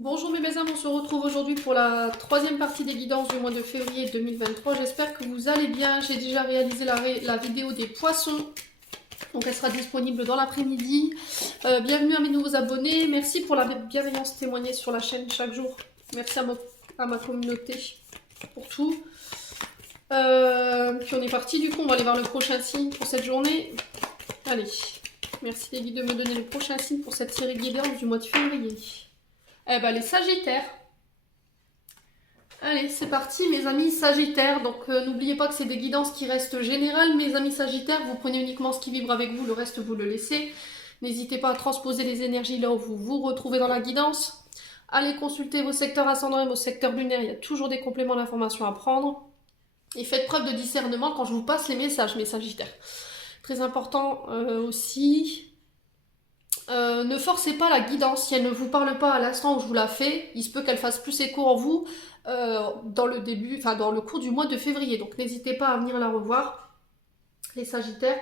Bonjour mes belles âmes, on se retrouve aujourd'hui pour la troisième partie des guidances du mois de février 2023. J'espère que vous allez bien. J'ai déjà réalisé la vidéo des poissons, donc elle sera disponible dans l'après-midi. Bienvenue à mes nouveaux abonnés. Merci pour la bienveillance témoignée sur la chaîne chaque jour. Merci à ma communauté pour tout. Puis on est parti, du coup on va aller voir le prochain signe pour cette journée. Allez, merci les guides de me donner le prochain signe pour cette série de guidances du mois de février. Eh ben les Sagittaires. Allez, c'est parti mes amis Sagittaires. Donc n'oubliez pas que c'est des guidances qui restent générales. Mes amis Sagittaires, vous prenez uniquement ce qui vibre avec vous, le reste vous le laissez. N'hésitez pas à transposer les énergies là où vous vous retrouvez dans la guidance. Allez consulter vos secteurs ascendants et vos secteurs lunaires, il y a toujours des compléments d'informations à prendre. Et faites preuve de discernement quand je vous passe les messages, mes Sagittaires. Très important aussi... ne forcez pas la guidance si elle ne vous parle pas à l'instant où je vous la fais. Il se peut qu'elle fasse plus écho en vous dans le cours du mois de février. Donc n'hésitez pas à venir la revoir, les Sagittaires.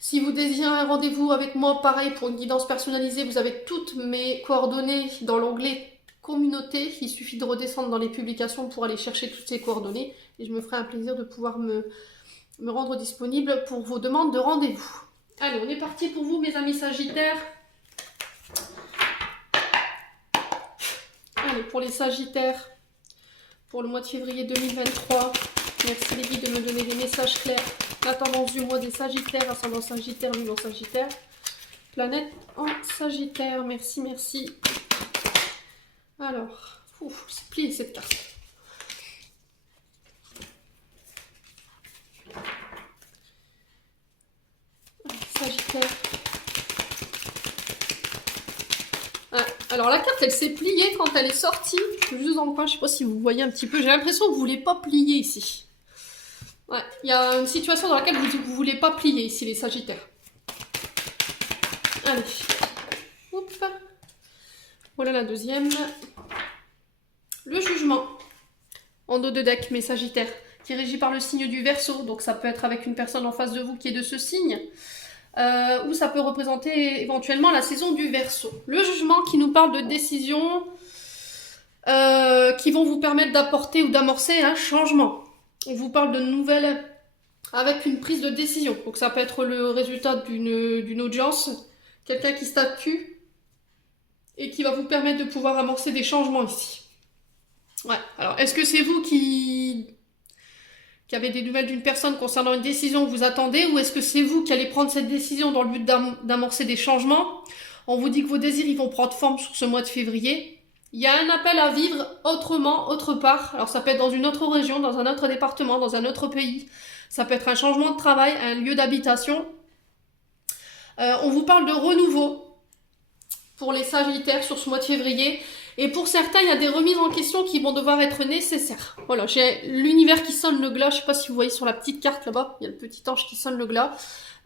Si vous désirez un rendez-vous avec moi, pareil pour une guidance personnalisée, vous avez toutes mes coordonnées dans l'onglet communauté. Il suffit de redescendre dans les publications pour aller chercher toutes ces coordonnées. Et je me ferai un plaisir de pouvoir me rendre disponible pour vos demandes de rendez-vous. Allez, on est parti pour vous, mes amis Sagittaires. Allez, pour les Sagittaires, pour le mois de février 2023, merci les guides de me donner des messages clairs. La tendance du mois des Sagittaires, ascendant Sagittaire, lune en Sagittaire, planète en Sagittaire. Merci, merci. Alors, c'est plié cette carte. Sagittaire. Alors la carte elle s'est pliée quand elle est sortie, juste dans le coin, je sais pas si vous voyez un petit peu, j'ai l'impression que vous voulez pas plier ici. Ouais, il y a une situation dans laquelle vous voulez pas plier ici les Sagittaires. Allez, hop, voilà la deuxième. Le jugement, en dos de deck mes Sagittaires, qui est régi par le signe du Verseau, donc ça peut être avec une personne en face de vous qui est de ce signe. Ou ça peut représenter éventuellement la saison du Verseau. Le jugement qui nous parle de décisions qui vont vous permettre d'apporter ou d'amorcer un changement. On vous parle de nouvelles avec une prise de décision. Donc ça peut être le résultat d'une audience, quelqu'un qui statue et qui va vous permettre de pouvoir amorcer des changements ici. Ouais, alors est-ce que c'est vous qui avez des nouvelles d'une personne concernant une décision que vous attendez, ou est-ce que c'est vous qui allez prendre cette décision dans le but d'amorcer des changements? On vous dit que vos désirs ils vont prendre forme sur ce mois de février. Il y a un appel à vivre autrement, autre part. Alors ça peut être dans une autre région, dans un autre département, dans un autre pays. Ça peut être un changement de travail, un lieu d'habitation. On vous parle de renouveau pour les Sagittaires sur ce mois de février. Et pour certains, il y a des remises en question qui vont devoir être nécessaires. Voilà, j'ai l'univers qui sonne le glas. Je ne sais pas si vous voyez sur la petite carte là-bas. Il y a le petit ange qui sonne le glas.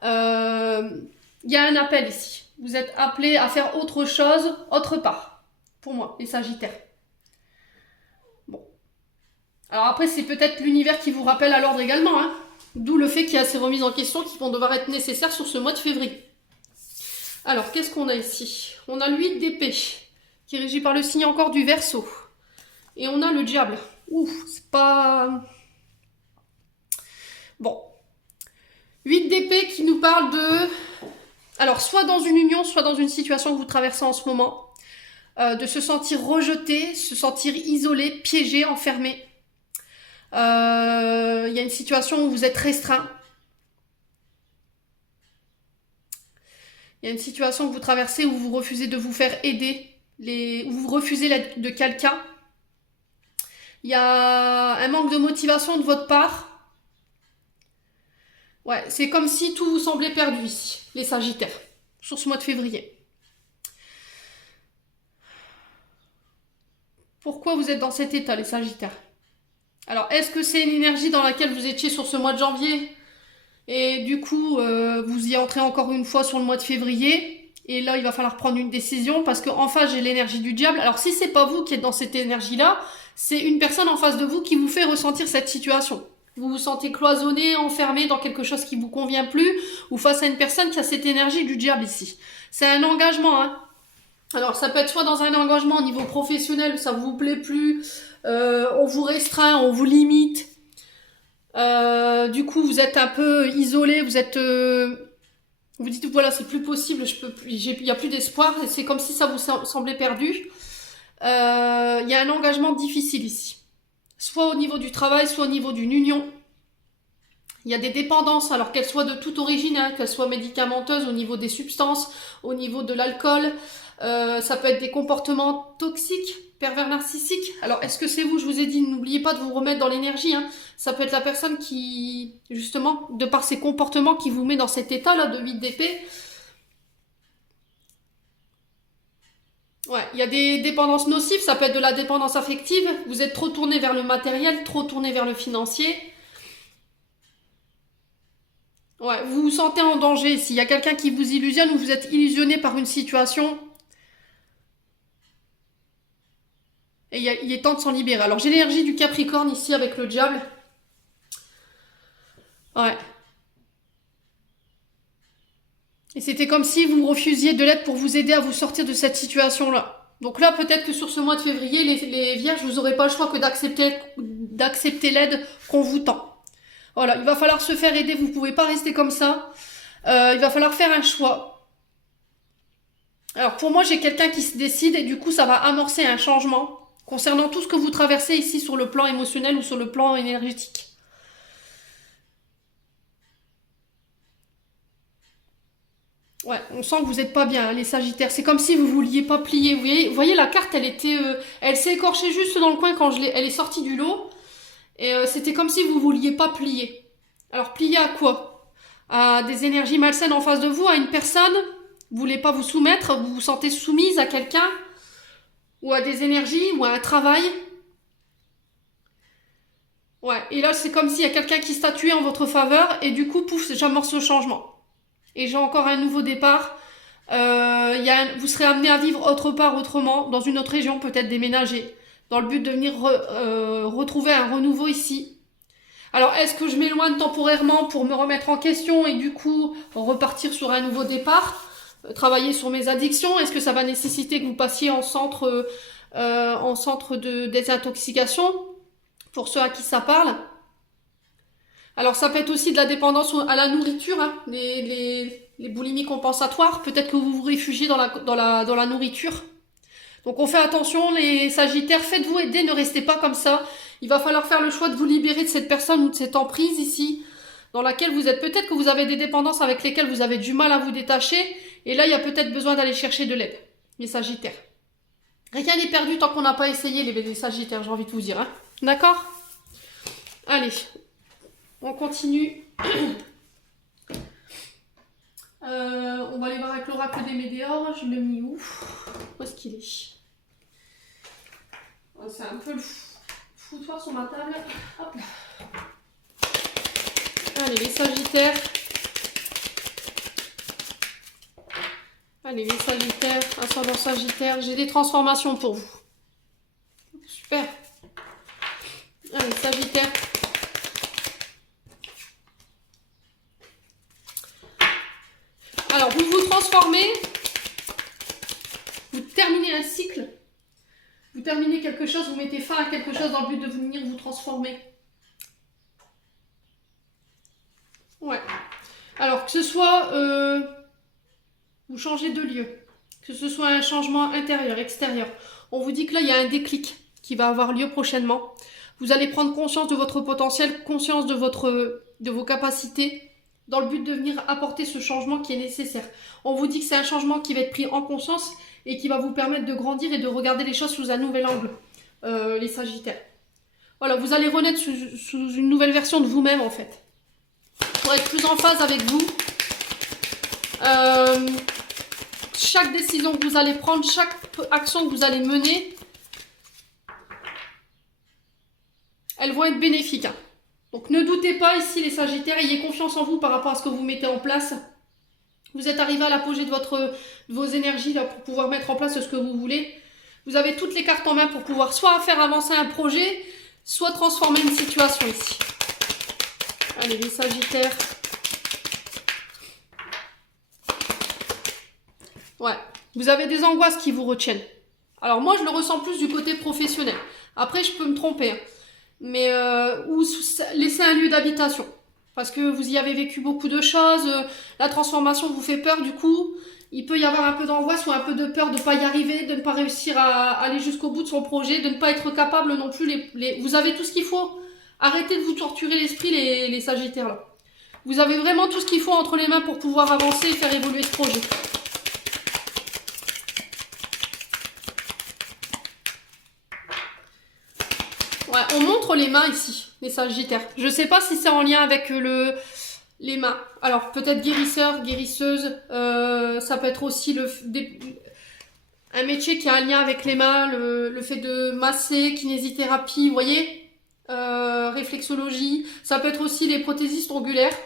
Il y a un appel ici. Vous êtes appelés à faire autre chose, autre part. Pour moi, les Sagittaires. Bon. Alors après, c'est peut-être l'univers qui vous rappelle à l'ordre également. Hein. D'où le fait qu'il y a ces remises en question qui vont devoir être nécessaires sur ce mois de février. Alors, qu'est-ce qu'on a ici? On a l'8 d'épée, qui est régi par le signe encore du Verseau. Et on a le diable. Ouf, c'est pas... Bon. 8 d'épée qui nous parle de... Alors, soit dans une union, soit dans une situation que vous traversez en ce moment. De se sentir rejeté, se sentir isolé, piégé, enfermé. Il y a une situation où vous êtes restreint. Il y a une situation que vous traversez où vous refusez de vous faire aider. Où vous refusez l'aide de quelqu'un. Il y a un manque de motivation de votre part. Ouais, c'est comme si tout vous semblait perdu ici, les Sagittaires, sur ce mois de février. Pourquoi vous êtes dans cet état, les Sagittaires? Alors, est-ce que c'est une énergie dans laquelle vous étiez sur ce mois de janvier et du coup, vous y entrez encore une fois sur le mois de février? Et là, il va falloir prendre une décision parce qu'en face, j'ai l'énergie du diable. Alors, si c'est pas vous qui êtes dans cette énergie-là, c'est une personne en face de vous qui vous fait ressentir cette situation. Vous vous sentez cloisonné, enfermé dans quelque chose qui vous convient plus, ou face à une personne qui a cette énergie du diable ici. C'est un engagement, hein. Alors, ça peut être soit dans un engagement au niveau professionnel, ça vous plaît plus, on vous restreint, on vous limite. Du coup, vous êtes un peu isolé, vous dites voilà, c'est plus possible, il y a plus d'espoir, et c'est comme si ça vous semblait perdu. Il y a un engagement difficile ici, soit au niveau du travail, soit au niveau d'une union. Il y a des dépendances, alors qu'elles soient de toute origine, hein, qu'elles soient médicamenteuses, au niveau des substances, au niveau de l'alcool. Ça peut être des comportements toxiques, pervers narcissiques. Alors, est-ce que c'est vous? Je vous ai dit, n'oubliez pas de vous remettre dans l'énergie. Hein. Ça peut être la personne qui, justement, de par ses comportements, qui vous met dans cet état-là de 8 d'épée. Ouais, il y a des dépendances nocives, ça peut être de la dépendance affective. Vous êtes trop tourné vers le matériel, trop tourné vers le financier. Ouais, vous vous sentez en danger. S'il y a quelqu'un qui vous illusionne ou vous êtes illusionné par une situation, et il est temps de s'en libérer. Alors j'ai l'énergie du Capricorne ici avec le diable. Ouais. Et c'était comme si vous refusiez de l'aide pour vous aider à vous sortir de cette situation-là. Donc là, peut-être que sur ce mois de février, les vierges, vous n'aurez pas le choix que d'accepter l'aide qu'on vous tend. Voilà, il va falloir se faire aider, vous ne pouvez pas rester comme ça. Il va falloir faire un choix. Alors pour moi, j'ai quelqu'un qui se décide et du coup, ça va amorcer un changement concernant tout ce que vous traversez ici sur le plan émotionnel ou sur le plan énergétique. Ouais, on sent que vous n'êtes pas bien, hein, les Sagittaires. C'est comme si vous vouliez pas plier. Vous voyez la carte, elle s'est écorchée juste dans le coin quand elle est sortie du lot. Et c'était comme si vous vouliez pas plier. Alors plier à quoi? À des énergies malsaines en face de vous, à une personne? Vous voulez pas vous soumettre? Vous vous sentez soumise à quelqu'un? Ou à des énergies? Ou à un travail? Ouais, et là c'est comme s'il y a quelqu'un qui statuait en votre faveur. Et du coup, pouf, j'amorce le changement. Et j'ai encore un nouveau départ. Vous serez amené à vivre autre part, autrement, dans une autre région, peut-être déménager, dans le but de venir retrouver un renouveau ici. Alors, est-ce que je m'éloigne temporairement pour me remettre en question et du coup repartir sur un nouveau départ, travailler sur mes addictions? Est-ce que ça va nécessiter que vous passiez en centre de désintoxication, pour ceux à qui ça parle? Alors ça peut être aussi de la dépendance à la nourriture, hein, les boulimies compensatoires. Peut-être que vous vous réfugiez dans la nourriture. Donc on fait attention, les Sagittaires, faites-vous aider, ne restez pas comme ça. Il va falloir faire le choix de vous libérer de cette personne ou de cette emprise ici, dans laquelle vous êtes. Peut-être que vous avez des dépendances avec lesquelles vous avez du mal à vous détacher. Et là, il y a peut-être besoin d'aller chercher de l'aide, les Sagittaires. Rien n'est perdu tant qu'on n'a pas essayé, les Sagittaires, j'ai envie de vous dire. Hein. D'accord? Allez. On continue. On va aller voir avec l'oracle des Médéors. Je l'ai mis où? Où est-ce qu'il est? C'est un peu le foutoir sur ma table. Hop là. Allez, les Sagittaires. Allez, les Sagittaires, ascendant Sagittaire. J'ai des transformations pour vous. Super. Allez, Sagittaire. Alors, vous vous transformez, vous terminez un cycle, vous terminez quelque chose, vous mettez fin à quelque chose dans le but de venir vous transformer. Ouais. Alors, que ce soit, vous changez de lieu, que ce soit un changement intérieur, extérieur. On vous dit que là, il y a un déclic qui va avoir lieu prochainement. Vous allez prendre conscience de votre potentiel, conscience de vos capacités, dans le but de venir apporter ce changement qui est nécessaire. On vous dit que c'est un changement qui va être pris en conscience et qui va vous permettre de grandir et de regarder les choses sous un nouvel angle, les Sagittaires. Voilà, vous allez renaître sous une nouvelle version de vous-même en fait. Pour être plus en phase avec vous. Chaque décision que vous allez prendre, chaque action que vous allez mener, elles vont être bénéfiques. Hein. Donc ne doutez pas ici les Sagittaires, ayez confiance en vous par rapport à ce que vous mettez en place. Vous êtes arrivé à l'apogée de vos énergies là, pour pouvoir mettre en place ce que vous voulez. Vous avez toutes les cartes en main pour pouvoir soit faire avancer un projet, soit transformer une situation ici. Allez les Sagittaires. Ouais. Vous avez des angoisses qui vous retiennent. Alors moi, je le ressens plus du côté professionnel. Après, je peux me tromper. Hein. Mais ou laisser un lieu d'habitation. Parce que vous y avez vécu beaucoup de choses. La transformation vous fait peur. Du coup, il peut y avoir un peu d'angoisse ou un peu de peur de ne pas y arriver, de ne pas réussir à aller jusqu'au bout de son projet, de ne pas être capable non plus. Vous avez tout ce qu'il faut. Arrêtez de vous torturer l'esprit, les Sagittaires là. Vous avez vraiment tout ce qu'il faut entre les mains pour pouvoir avancer et faire évoluer ce projet. Ouais, on montre les mains ici, les Sagittaires. Je sais pas si c'est en lien avec les mains. Alors, peut-être guérisseur, guérisseuse. Ça peut être aussi un métier qui a un lien avec les mains. Le fait de masser, kinésithérapie, vous voyez, réflexologie. Ça peut être aussi les prothésistes ongulaires.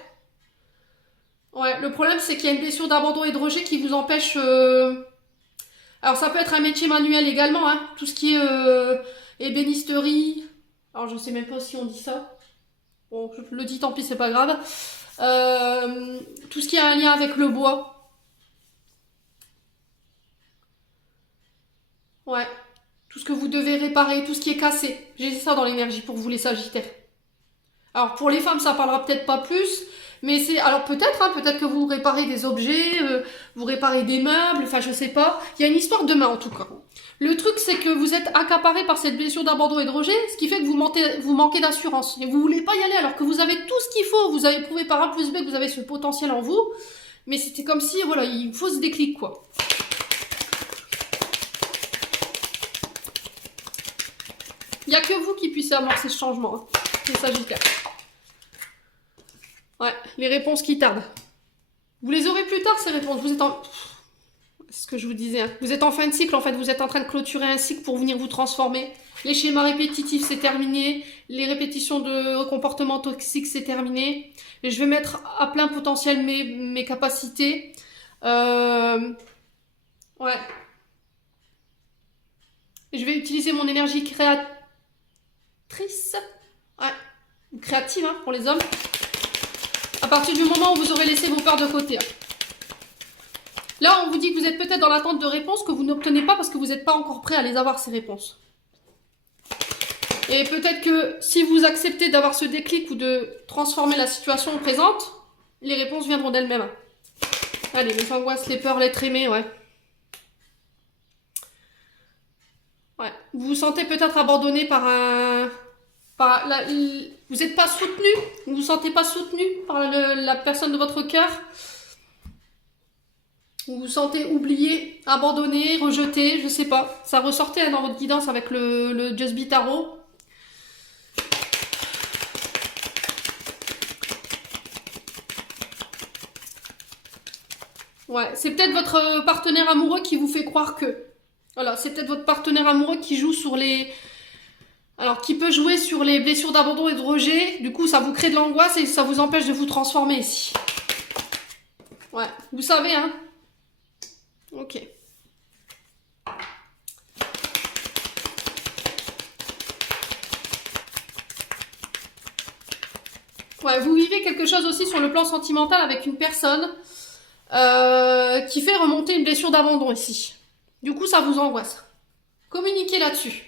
Ouais, le problème, c'est qu'il y a une blessure d'abandon et de rejet qui vous empêche... Alors, ça peut être un métier manuel également, hein. Tout ce qui est ébénisterie... Alors, je sais même pas si on dit ça. Bon, je le dis, tant pis, c'est pas grave. Tout ce qui a un lien avec le bois. Ouais. Tout ce que vous devez réparer, tout ce qui est cassé. J'ai ça dans l'énergie pour vous, les Sagittaires. Alors, pour les femmes, ça parlera peut-être pas plus. Mais c'est... Alors, peut-être, hein, peut-être que vous réparez des objets, vous réparez des meubles, enfin, je sais pas. Il y a une histoire de main, en tout cas. Le truc, c'est que vous êtes accaparé par cette blessure d'abandon et de rejet, ce qui fait que vous manquez d'assurance. Et vous voulez pas y aller alors que vous avez tout ce qu'il faut. Vous avez prouvé par A plus B que vous avez ce potentiel en vous. Mais c'était comme si, voilà, il faut ce déclic, quoi. Il n'y a que vous qui puissiez amorcer ce changement, hein, les Sagittaires. Ouais, les réponses qui tardent. Vous les aurez plus tard, ces réponses. Vous êtes en... C'est ce que je vous disais. Hein. Vous êtes en fin de cycle, en fait. Vous êtes en train de clôturer un cycle pour venir vous transformer. Les schémas répétitifs, c'est terminé. Les répétitions de comportements toxiques, c'est terminé. Et je vais mettre à plein potentiel mes capacités. Ouais. Et je vais utiliser mon énergie créatrice. Ouais. Créative, hein, pour les hommes. À partir du moment où vous aurez laissé vos peurs de côté. Hein. Là, on vous dit que vous êtes peut-être dans l'attente de réponses que vous n'obtenez pas parce que vous n'êtes pas encore prêt à les avoir, ces réponses. Et peut-être que si vous acceptez d'avoir ce déclic ou de transformer la situation présente, les réponses viendront d'elles-mêmes. Allez, les angoisses, les peurs, l'être aimé, ouais. Ouais. Vous vous sentez peut-être abandonné par un... Vous n'êtes pas soutenu, vous ne vous sentez pas soutenu par la personne de votre cœur. Vous vous sentez oublié, abandonné, rejeté, je sais pas. Ça ressortait hein, dans votre guidance avec le Just Be Tarot. Ouais, c'est peut-être votre partenaire amoureux qui vous fait croire que... Voilà, c'est peut-être votre partenaire amoureux qui joue sur les... Alors, qui peut jouer sur les blessures d'abandon et de rejet. Du coup, ça vous crée de l'angoisse et ça vous empêche de vous transformer ici. Ouais, vous savez, hein. Ok. Ouais, vous vivez quelque chose aussi sur le plan sentimental avec une personne qui fait remonter une blessure d'abandon ici. Du coup, ça vous angoisse. Communiquez là-dessus,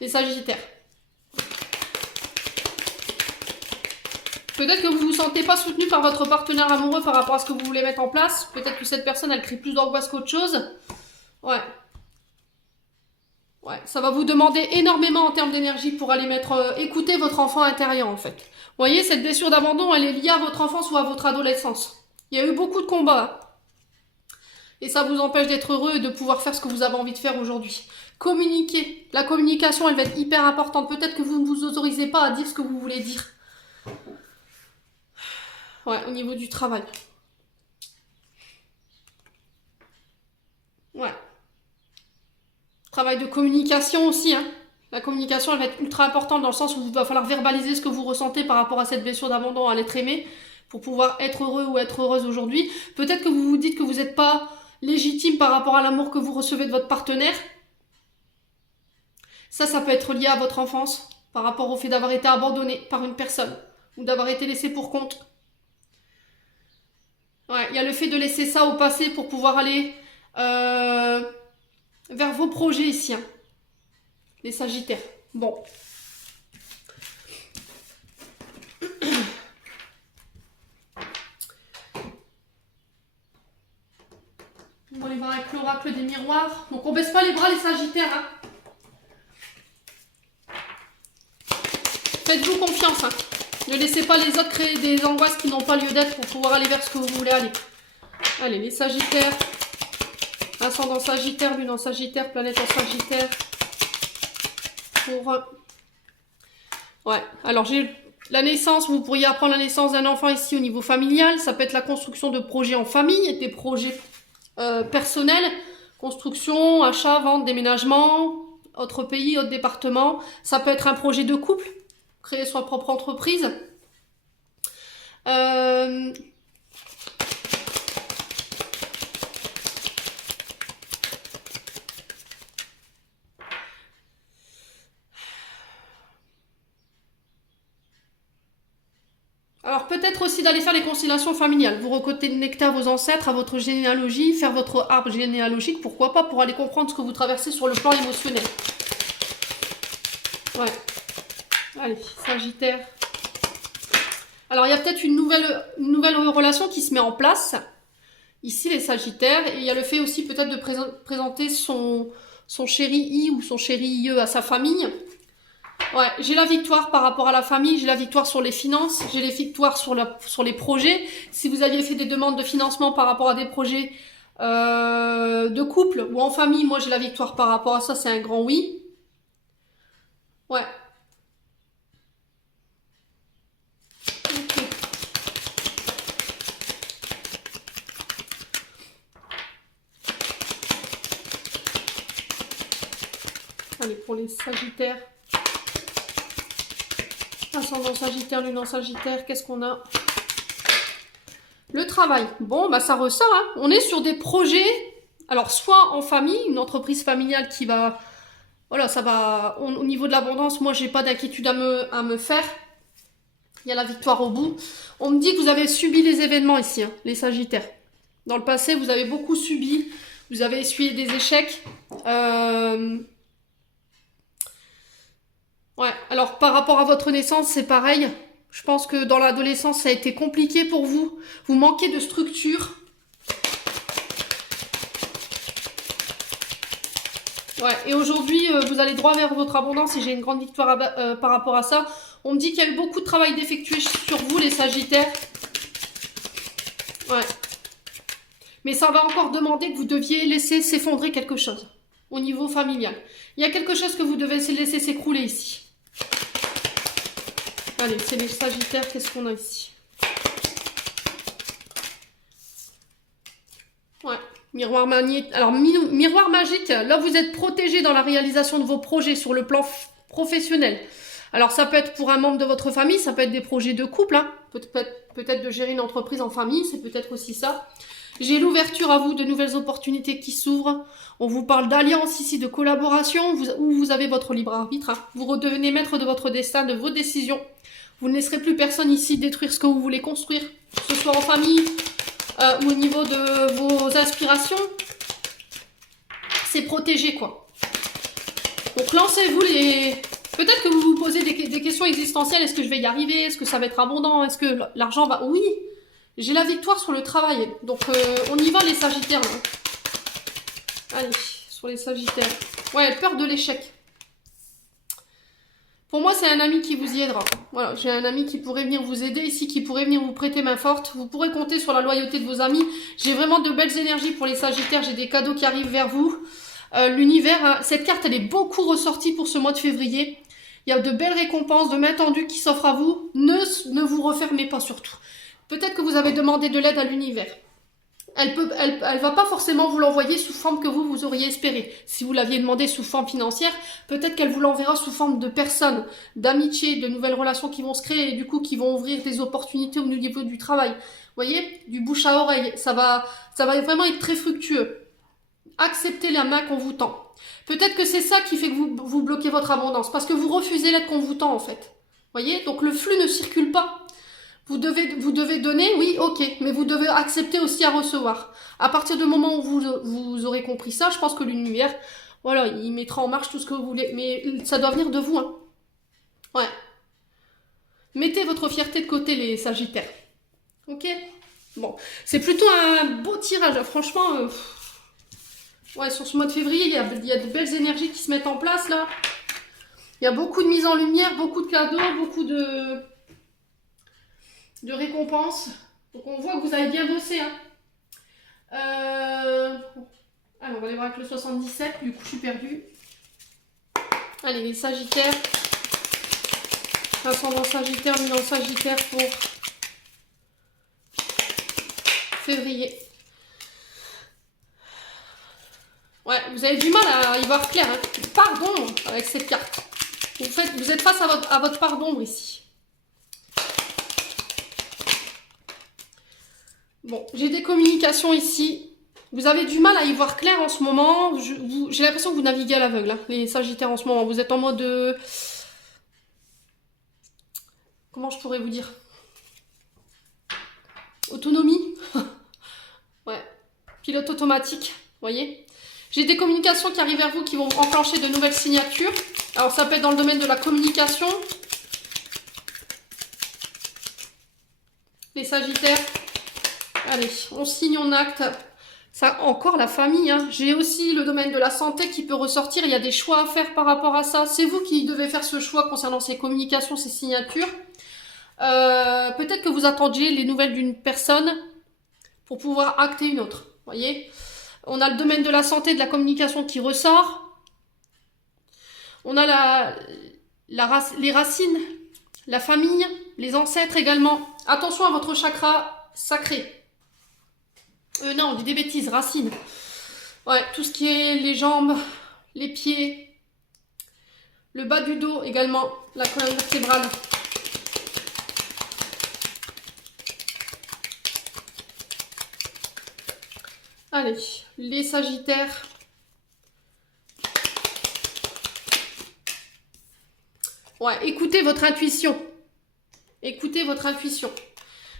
les Sagittaires. Peut-être que vous ne vous sentez pas soutenu par votre partenaire amoureux par rapport à ce que vous voulez mettre en place. Peut-être que cette personne, elle crée plus d'angoisse qu'autre chose. Ouais. Ouais, ça va vous demander énormément en termes d'énergie pour aller écouter votre enfant intérieur, en fait. Vous voyez, cette blessure d'abandon, elle est liée à votre enfance ou à votre adolescence. Il y a eu beaucoup de combats. Et ça vous empêche d'être heureux et de pouvoir faire ce que vous avez envie de faire aujourd'hui. Communiquer. La communication, elle va être hyper importante. Peut-être que vous ne vous autorisez pas à dire ce que vous voulez dire. Ouais, au niveau du travail. Ouais. Travail de communication aussi, hein. La communication, elle va être ultra importante dans le sens où il va falloir verbaliser ce que vous ressentez par rapport à cette blessure d'abandon à l'être aimé pour pouvoir être heureux ou être heureuse aujourd'hui. Peut-être que vous vous dites que vous n'êtes pas légitime par rapport à l'amour que vous recevez de votre partenaire. Ça peut être lié à votre enfance par rapport au fait d'avoir été abandonné par une personne ou d'avoir été laissé pour compte. Ouais, il y a le fait de laisser ça au passé pour pouvoir aller vers vos projets ici, hein, les Sagittaires. Bon. On va aller voir avec l'oracle des miroirs. Donc on baisse pas les bras les Sagittaires. Hein. Faites-vous confiance. Hein. Ne laissez pas les autres créer des angoisses qui n'ont pas lieu d'être pour pouvoir aller vers ce que vous voulez aller. Allez, les Sagittaires. Ascendant Sagittaire, Lune en Sagittaire, planète en Sagittaire. Pour... Ouais, alors j'ai la naissance, vous pourriez apprendre la naissance d'un enfant ici au niveau familial. Ça peut être la construction de projets en famille, des projets personnels. Construction, achat, vente, déménagement, autre pays, autre département. Ça peut être un projet de couple, créer sa propre entreprise. Alors peut-être aussi d'aller faire les constellations familiales, vous reconnecter à vos ancêtres, à votre généalogie, faire votre arbre généalogique, pourquoi pas, pour aller comprendre ce que vous traversez sur le plan émotionnel. Ouais. Allez, Sagittaire. Alors il y a peut-être une nouvelle relation qui se met en place. Ici les Sagittaires. Et il y a le fait aussi peut-être de présenter son chéri I ou son chéri IE à sa famille. Ouais, j'ai la victoire par rapport à la famille, j'ai la victoire sur les finances, j'ai les victoires sur les projets. Si vous aviez fait des demandes de financement par rapport à des projets de couple ou en famille, moi j'ai la victoire par rapport à ça, c'est un grand oui. Ouais. Okay. Allez, pour les Sagittaires. Ascendant Sagittaire, Lune en Sagittaire, qu'est-ce qu'on a? Le travail. Bon, bah ça ressort, hein. On est sur des projets, alors soit en famille, une entreprise familiale qui va... Voilà, ça va... Au niveau de l'abondance, moi, j'ai pas d'inquiétude à me faire. Il y a la victoire au bout. On me dit que vous avez subi les événements ici, hein, les Sagittaires. Dans le passé, vous avez beaucoup subi. Vous avez essuyé des échecs. Ouais, alors par rapport à votre naissance, c'est pareil. Je pense que dans l'adolescence, ça a été compliqué pour vous. Vous manquez de structure. Ouais, et aujourd'hui, vous allez droit vers votre abondance et j'ai une grande victoire par rapport à ça. On me dit qu'il y a eu beaucoup de travail d'effectuer sur vous, les Sagittaires. Ouais. Mais ça va encore demander que vous deviez laisser s'effondrer quelque chose au niveau familial. Il y a quelque chose que vous devez laisser s'écrouler ici. Allez, c'est les Sagittaires, qu'est-ce qu'on a ici? Ouais, miroir magnétique. Alors, miroir magique, là vous êtes protégé dans la réalisation de vos projets sur le plan professionnel. Alors, ça peut être pour un membre de votre famille, ça peut être des projets de couple, hein. Peut-être de gérer une entreprise en famille, c'est peut-être aussi ça. J'ai l'ouverture à vous de nouvelles opportunités qui s'ouvrent. On vous parle d'alliance ici, de collaboration, où vous avez votre libre arbitre. Hein. Vous redevenez maître de votre destin, de vos décisions. Vous ne laisserez plus personne ici détruire ce que vous voulez construire, que ce soit en famille ou au niveau de vos aspirations. C'est protégé, quoi. Donc lancez-vous les... Peut-être que vous vous posez des questions existentielles. Est-ce que je vais y arriver? Est-ce que ça va être abondant? Est-ce que l'argent va... Oui, j'ai la victoire sur le travail. Donc on y va les Sagittaires. Hein. Allez, sur les Sagittaires. Ouais, peur de l'échec. Pour moi, c'est un ami qui vous y aidera. Voilà, j'ai un ami qui pourrait venir vous aider ici, qui pourrait venir vous prêter main forte. Vous pourrez compter sur la loyauté de vos amis. J'ai vraiment de belles énergies pour les Sagittaires. J'ai des cadeaux qui arrivent vers vous. L'univers, hein, cette carte, elle est beaucoup ressortie pour ce mois de février. Il y a de belles récompenses, de main tendue qui s'offrent à vous. Ne vous refermez pas surtout. Peut-être que vous avez demandé de l'aide à l'univers. Elle va pas forcément vous l'envoyer sous forme que vous auriez espéré. Si vous l'aviez demandé sous forme financière, peut-être qu'elle vous l'enverra sous forme de personnes, d'amitié, de nouvelles relations qui vont se créer et du coup qui vont ouvrir des opportunités au niveau du travail. Vous voyez, du bouche à oreille, ça va vraiment être très fructueux. Acceptez la main qu'on vous tend. Peut-être que c'est ça qui fait que vous bloquez votre abondance, parce que vous refusez l'aide qu'on vous tend en fait. Vous voyez, donc le flux ne circule pas. Vous devez donner, oui, ok, mais vous devez accepter aussi à recevoir. À partir du moment où vous aurez compris ça, je pense que l'univers, voilà, il mettra en marche tout ce que vous voulez. Mais ça doit venir de vous, hein. Ouais. Mettez votre fierté de côté, les Sagittaires. Ok? Bon, c'est plutôt un beau tirage, franchement. Ouais, sur ce mois de février, il y a de belles énergies qui se mettent en place, là. Il y a beaucoup de mise en lumière, beaucoup de cadeaux, beaucoup de récompenses. Donc on voit que vous avez bien bossé, hein. Allez, on va aller voir avec le 77, du coup je suis perdue. Allez, les Sagittaires. Ascendant Sagittaire, Lunan Sagittaire pour février. Ouais, vous avez du mal à y voir clair, hein. Pardon avec cette carte. Vous êtes face à votre part d'ombre ici. Bon, j'ai des communications ici. Vous avez du mal à y voir clair en ce moment. J'ai l'impression que vous naviguez à l'aveugle, hein, les Sagittaires en ce moment. Vous êtes en mode... comment je pourrais vous dire? Autonomie. Ouais. Pilote automatique, vous voyez? J'ai des communications qui arrivent vers vous qui vont enclencher de nouvelles signatures. Alors ça peut être dans le domaine de la communication. Les Sagittaires. Allez, on signe, on acte. Ça, encore la famille, hein. J'ai aussi le domaine de la santé qui peut ressortir. Il y a des choix à faire par rapport à ça. C'est vous qui devez faire ce choix concernant ces communications, ces signatures. Peut-être que vous attendiez les nouvelles d'une personne pour pouvoir acter une autre. Vous voyez? On a le domaine de la santé, de la communication qui ressort. On a les racines, la famille, les ancêtres également. Attention à votre chakra sacré. Non, on dit des bêtises, racines. Ouais, tout ce qui est les jambes, les pieds, le bas du dos également, la colonne vertébrale. Allez, les Sagittaires. Ouais, écoutez votre intuition. Écoutez votre intuition.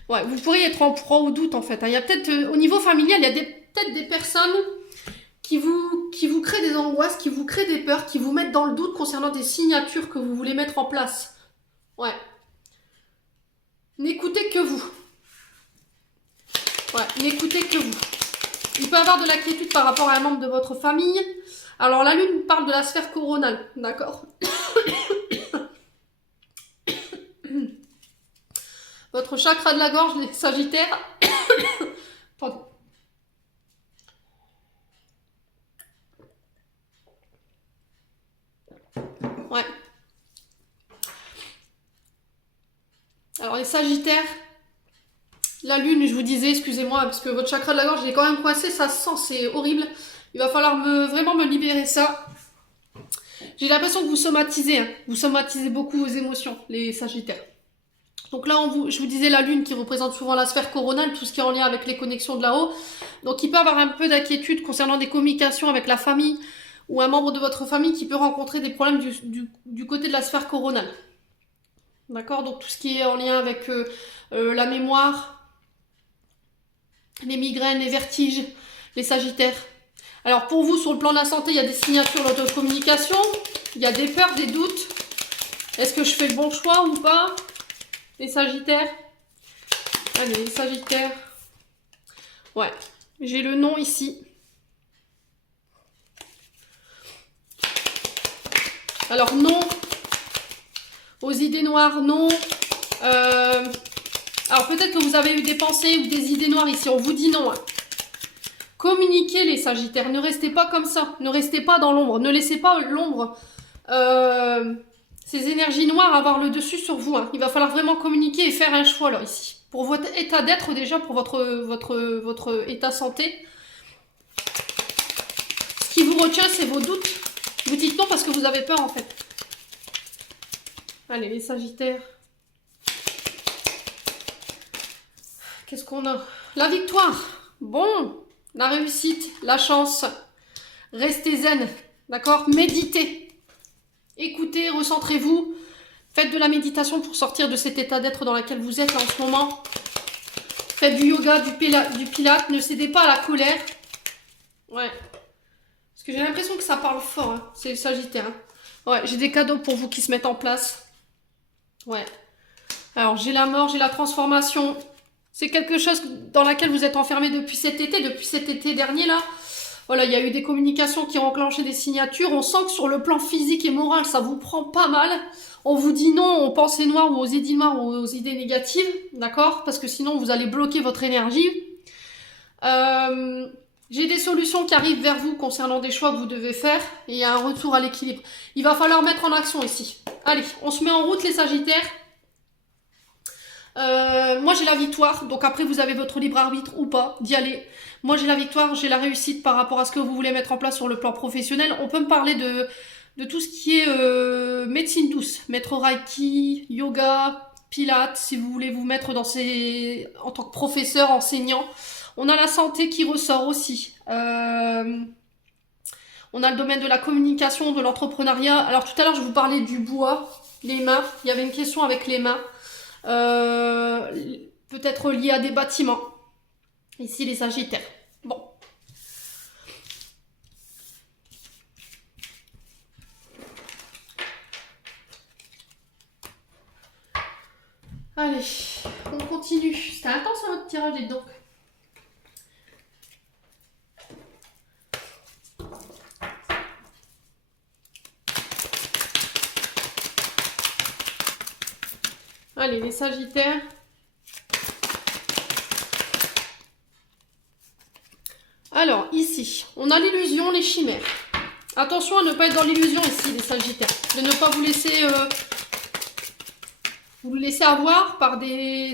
Ouais, vous pourriez être en proie au doute en fait. Il y a peut-être, au niveau familial, il y a peut-être des personnes qui vous créent des angoisses, qui vous créent des peurs, qui vous mettent dans le doute concernant des signatures que vous voulez mettre en place. Ouais. N'écoutez que vous. Ouais, n'écoutez que vous. Il peut y avoir de l'inquiétude par rapport à un membre de votre famille. Alors la lune parle de la sphère coronale, d'accord? Votre chakra de la gorge, les Sagittaires. Pardon. Ouais. Alors les Sagittaires, la lune, je vous disais, excusez-moi, parce que votre chakra de la gorge, il est quand même coincé, ça se sent, c'est horrible. Il va falloir vraiment me libérer ça. J'ai l'impression que vous somatisez, hein. Vous somatisez beaucoup vos émotions, les Sagittaires. Donc là, je vous disais la lune qui représente souvent la sphère coronale, tout ce qui est en lien avec les connexions de là-haut. Donc il peut avoir un peu d'inquiétude concernant des communications avec la famille ou un membre de votre famille qui peut rencontrer des problèmes du côté de la sphère coronale. D'accord? Donc tout ce qui est en lien avec la mémoire, les migraines, les vertiges, les Sagittaires. Alors pour vous, sur le plan de la santé, il y a des signatures lors de communication, il y a des peurs, des doutes. Est-ce que je fais le bon choix ou pas? Les Sagittaires. Allez, les Sagittaires. Ouais, j'ai le nom ici. Alors non aux idées noires, non. Alors peut-être que vous avez eu des pensées ou des idées noires ici, on vous dit non, hein. Communiquez les Sagittaires, ne restez pas comme ça, ne restez pas dans l'ombre, ne laissez pas l'ombre, ces énergies noires avoir le dessus sur vous, hein. Il va falloir vraiment communiquer et faire un choix là ici. Pour votre état d'être déjà, pour votre état santé. Ce qui vous retient, c'est vos doutes. Vous dites non parce que vous avez peur en fait. Allez, les Sagittaires. Qu'est-ce qu'on a? La victoire. Bon. La réussite, la chance. Restez zen. D'accord? Méditez. Écoutez, recentrez-vous. Faites de la méditation pour sortir de cet état d'être dans lequel vous êtes là, en ce moment. Faites du yoga, du pilate. Ne cédez pas à la colère. Ouais. Parce que j'ai l'impression que ça parle fort. Hein. C'est le Sagittaire. Hein. Ouais, j'ai des cadeaux pour vous qui se mettent en place. Ouais. Alors, j'ai la mort, j'ai la transformation. C'est quelque chose dans laquelle vous êtes enfermé depuis cet été dernier là. Voilà, il y a eu des communications qui ont enclenché des signatures. On sent que sur le plan physique et moral, ça vous prend pas mal. On vous dit non aux pensées noires ou aux idées noires ou aux idées négatives, d'accord? Parce que sinon, vous allez bloquer votre énergie. J'ai des solutions qui arrivent vers vous concernant des choix que vous devez faire. Et il y a un retour à l'équilibre. Il va falloir mettre en action ici. Allez, on se met en route les Sagittaires. Moi j'ai la victoire, donc après vous avez votre libre arbitre ou pas d'y aller. Moi j'ai la victoire, j'ai la réussite par rapport à ce que vous voulez mettre en place sur le plan professionnel. On peut me parler de tout ce qui est médecine douce, maître Reiki, yoga, pilates, si vous voulez vous mettre dans en tant que professeur, enseignant. On a la santé qui ressort aussi. On a le domaine de la communication, de l'entrepreneuriat. Alors tout à l'heure je vous parlais du bois, les mains. Il y avait une question avec les mains. Peut-être lié à des bâtiments. Ici les Sagittaires. Bon. Allez, on continue. C'était intense votre tirage, dites donc. Allez, les Sagittaires. Alors, ici, on a l'illusion, les chimères. Attention à ne pas être dans l'illusion ici, les Sagittaires. De ne pas vous laisser avoir par des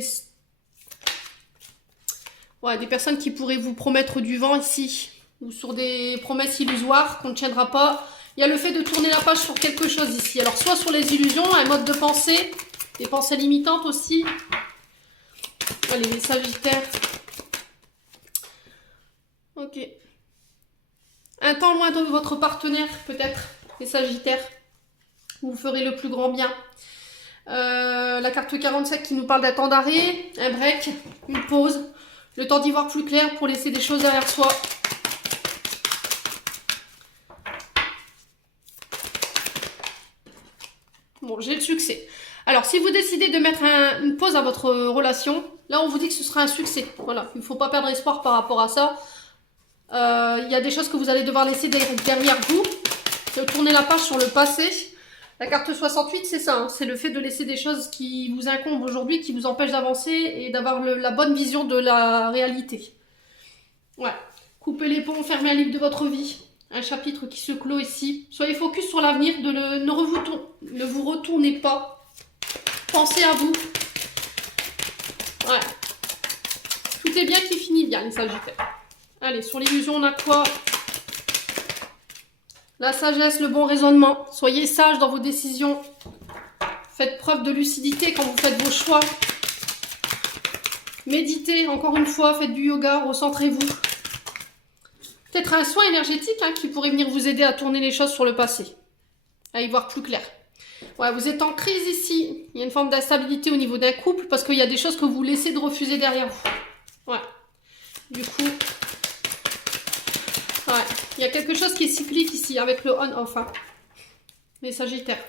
personnes qui pourraient vous promettre du vent ici. Ou sur des promesses illusoires qu'on ne tiendra pas. Il y a le fait de tourner la page sur quelque chose ici. Alors, soit sur les illusions, un mode de pensée. Des pensées limitantes aussi. Allez, les Sagittaires. Ok. Un temps loin de votre partenaire, peut-être, les Sagittaires. Vous ferez le plus grand bien. La carte 47 qui nous parle d'un temps d'arrêt, un break, une pause. Le temps d'y voir plus clair pour laisser des choses derrière soi. Bon, j'ai le succès. Alors, si vous décidez de mettre une pause à votre relation, là, on vous dit que ce sera un succès. Voilà, il ne faut pas perdre espoir par rapport à ça. Il y a des choses que vous allez devoir laisser derrière vous. Tourner la page sur le passé. La carte 68, c'est ça. Hein, c'est le fait de laisser des choses qui vous incombent aujourd'hui, qui vous empêchent d'avancer et d'avoir la bonne vision de la réalité. Ouais. Coupez les ponts, fermez un livre de votre vie. Un chapitre qui se clôt ici. Soyez focus sur l'avenir. Ne vous retournez pas. Pensez à vous. Ouais. Tout est bien qui finit bien, les Sagittaires. Allez, sur l'illusion, on a quoi? La sagesse, le bon raisonnement. Soyez sage dans vos décisions. Faites preuve de lucidité quand vous faites vos choix. Méditez, encore une fois, faites du yoga, recentrez-vous. Peut-être un soin énergétique qui pourrait venir vous aider à tourner les choses sur le passé. À y voir plus clair. Ouais, vous êtes en crise ici. Il y a une forme d'instabilité au niveau d'un couple parce qu'il y a des choses que vous laissez de refuser derrière vous. Ouais. Du coup, ouais. Il y a quelque chose qui est cyclique ici avec le on-off. Hein. Les Sagittaires.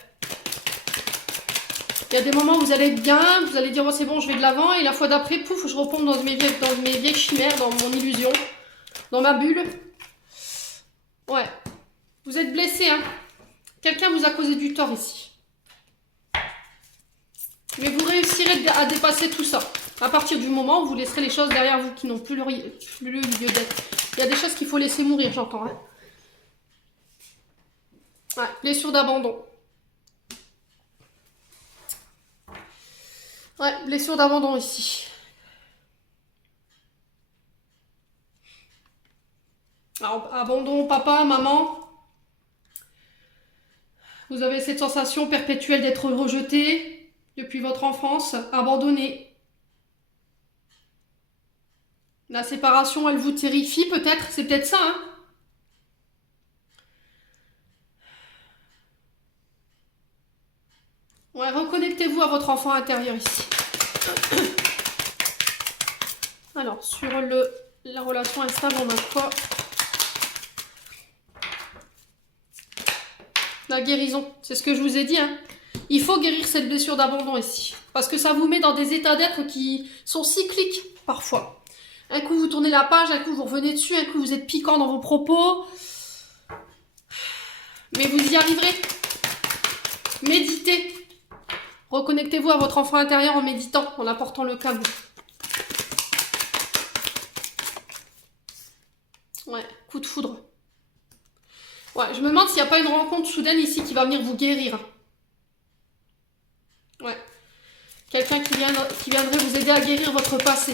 Il y a des moments où vous allez être bien, vous allez dire oh, c'est bon, je vais de l'avant, et la fois d'après, pouf, je retombe dans mes vieilles chimères, dans mon illusion, dans ma bulle. Ouais. Vous êtes blessé, hein. Quelqu'un vous a causé du tort ici. Mais vous réussirez à dépasser tout ça. À partir du moment où vous laisserez les choses derrière vous qui n'ont plus le lieu d'être. Il y a des choses qu'il faut laisser mourir, j'entends. Hein. Ouais, blessure d'abandon. Ouais, blessure d'abandon ici. Alors, abandon, papa, maman. Vous avez cette sensation perpétuelle d'être rejeté depuis votre enfance, abandonné. La séparation, elle vous terrifie peut-être, c'est peut-être ça, hein. Ouais, reconnectez-vous à votre enfant intérieur ici. Alors, sur la relation instable, on a quoi? La guérison, c'est ce que je vous ai dit, hein. Il faut guérir cette blessure d'abandon ici. Parce que ça vous met dans des états d'être qui sont cycliques, parfois. Un coup, vous tournez la page, un coup, vous revenez dessus, un coup, vous êtes piquant dans vos propos. Mais vous y arriverez. Méditez. Reconnectez-vous à votre enfant intérieur en méditant, en apportant le calme. Ouais, coup de foudre. Ouais, je me demande s'il n'y a pas une rencontre soudaine ici qui va venir vous guérir. Ouais. Quelqu'un qui viendrait vous aider à guérir votre passé.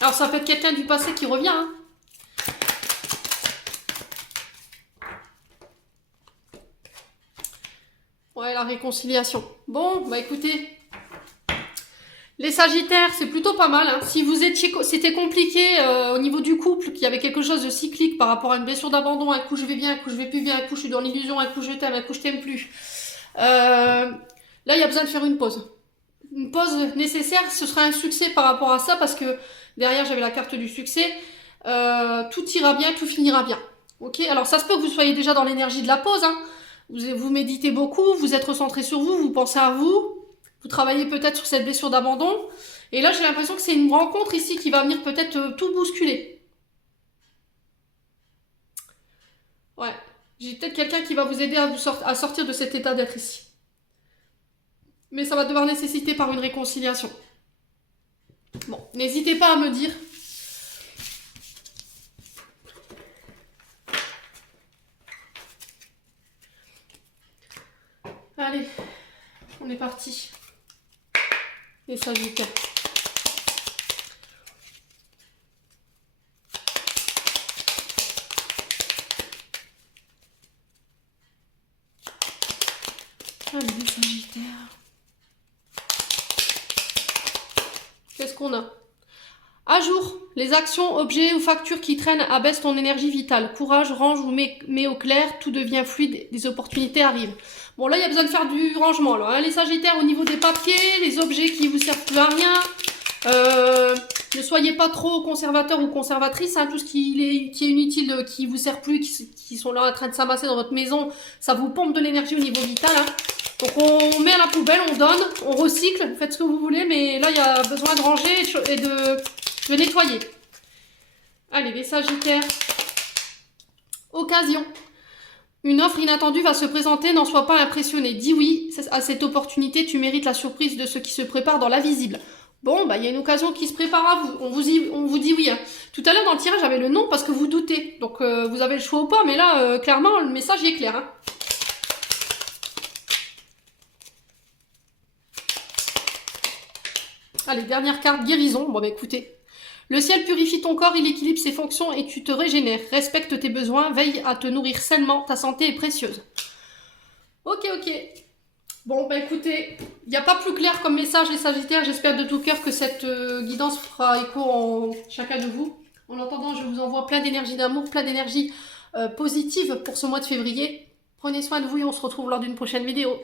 Alors ça peut être quelqu'un du passé qui revient, hein. Ouais, la réconciliation. Bon, bah écoutez, les Sagittaires, c'est plutôt pas mal, hein. Si vous étiez, c'était compliqué au niveau du couple, qu'il y avait quelque chose de cyclique par rapport à une blessure d'abandon, un coup je vais bien, un coup je vais plus bien, un coup je suis dans l'illusion, un coup je t'aime, un coup je t'aime plus. Là, il y a besoin de faire une pause. Une pause nécessaire, ce sera un succès par rapport à ça, parce que derrière j'avais la carte du succès. Tout ira bien, tout finira bien. Ok, alors ça se peut que vous soyez déjà dans l'énergie de la pause, hein. Vous méditez beaucoup, vous êtes recentré sur vous, vous pensez à vous, vous travaillez peut-être sur cette blessure d'abandon. Et là, j'ai l'impression que c'est une rencontre ici qui va venir peut-être tout bousculer. Ouais, j'ai peut-être quelqu'un qui va vous aider à sortir de cet état d'être ici. Mais ça va devoir nécessiter par une réconciliation. Bon, n'hésitez pas à me dire. Allez, on est parti. Les Sagittaires. Allez, les Sagittaires. Qu'est-ce qu'on a? À jour, les actions, objets ou factures qui traînent abaissent ton énergie vitale. Courage, range ou mets au clair, tout devient fluide, des opportunités arrivent. Bon, là, il y a besoin de faire du rangement. Alors, hein, les Sagittaires, au niveau des papiers, les objets qui vous servent plus à rien. Ne soyez pas trop conservateur ou conservatrice. Hein, tout ce qui est inutile, qui vous sert plus, qui sont là en train de s'amasser dans votre maison, ça vous pompe de l'énergie au niveau vital. Hein. Donc, on met à la poubelle, on donne, on recycle, faites ce que vous voulez. Mais là, il y a besoin de ranger et de nettoyer. Allez, les Sagittaires. Occasion. Une offre inattendue va se présenter, n'en sois pas impressionné. Dis oui à cette opportunité, tu mérites la surprise de ce qui se prépare dans l'invisible. Bon, bah il y a une occasion qui se prépare à vous. On vous dit oui. Hein. Tout à l'heure dans le tirage, j'avais le non parce que vous doutez. Donc vous avez le choix ou pas, mais là, clairement, le message y est clair. Hein. Allez, dernière carte, guérison. Bon, bah écoutez. Le ciel purifie ton corps, il équilibre ses fonctions et tu te régénères. Respecte tes besoins, veille à te nourrir sainement, ta santé est précieuse. Ok. Bon, bah écoutez, il n'y a pas plus clair comme message les Sagittaires. J'espère de tout cœur que cette guidance fera écho en chacun de vous. En attendant, je vous envoie plein d'énergie d'amour, plein d'énergie positive pour ce mois de février. Prenez soin de vous et on se retrouve lors d'une prochaine vidéo.